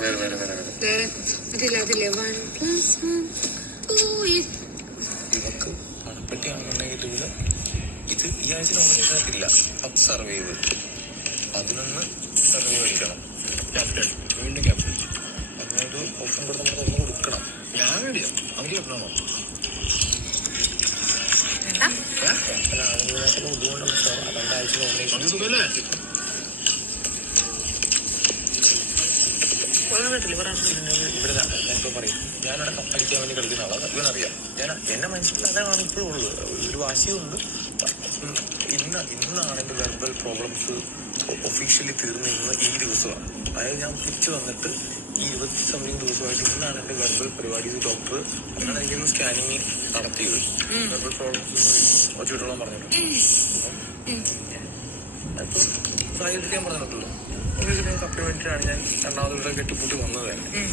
വരെ വരെ വരെ വരെ. വേറെ അതില്ലേ വൺ പ്ലസ് വൺ ഇവക്ക് പണപ്പെട്ടിയാണെന്നുണ്ടെങ്കിൽ ഇതിൽ ഇത് ഈ ആഴ്ച നോമിനേഷൻ ഇല്ല പത്ത് സർവൈവ്. പതിനൊന്ന് സർവൈവ് കഴിക്കണം ക്യാപ്റ്റൻ വീണ്ടും ക്യാപ്റ്റൻ അതിനൊരു ഓപ്ഷൻ കൂടെ നമ്മൾ തുറന്ന് കൊടുക്കണം. ഞാൻ വേണ്ടിയോ അവന് ക്യാപ്റ്റനാണോ ക്യാപ്റ്റൻ ബുദ്ധിമുട്ടുണ്ട് സാർ രണ്ടാഴ്ച നോമിനേഷൻ സുഖല്ലേ? ഇവിടെ ഞാനിപ്പോ പറയും. ഞാനവിടെ കപ്പടിക്കാൻ വേണ്ടി കളിക്കുന്ന ആളാണ് ഇവനറിയാം. ഞാൻ എന്റെ മനസ്സിൽ അതാണ് ഇപ്പോഴും ഉള്ളത്. ഒരു വാശിയുണ്ട്. ഇന്ന് ഇന്നാണ് എന്റെ വെർബൽ പ്രോബ്ലംസ് ഒഫീഷ്യലി തീർന്ന ഇന്ന് ഈ ദിവസമാണ്. അതായത് ഞാൻ തിരിച്ചു വന്നിട്ട് ഈ ഇരുപത്തി സംതിങ് ദിവസമായിട്ട് ഇന്നാണ് എന്റെ വെർബൽ പരിപാടി. ഡോക്ടർ അങ്ങനെ എനിക്കൊന്ന് സ്കാനിങ് നടത്തിയത്. വെർബൽ പ്രോബ്ലംസ് ഒച്ചിട്ടോളം പറഞ്ഞിട്ടുണ്ട്. അപ്പം സാഹചര്യം പറഞ്ഞിട്ടുള്ളൂ. കപ്പിന് വേണ്ടിയിട്ടാണ് ഞാൻ രണ്ടാമത് ഇവിടെ കെട്ടിപ്പൂട്ടി വന്നത് തന്നെ.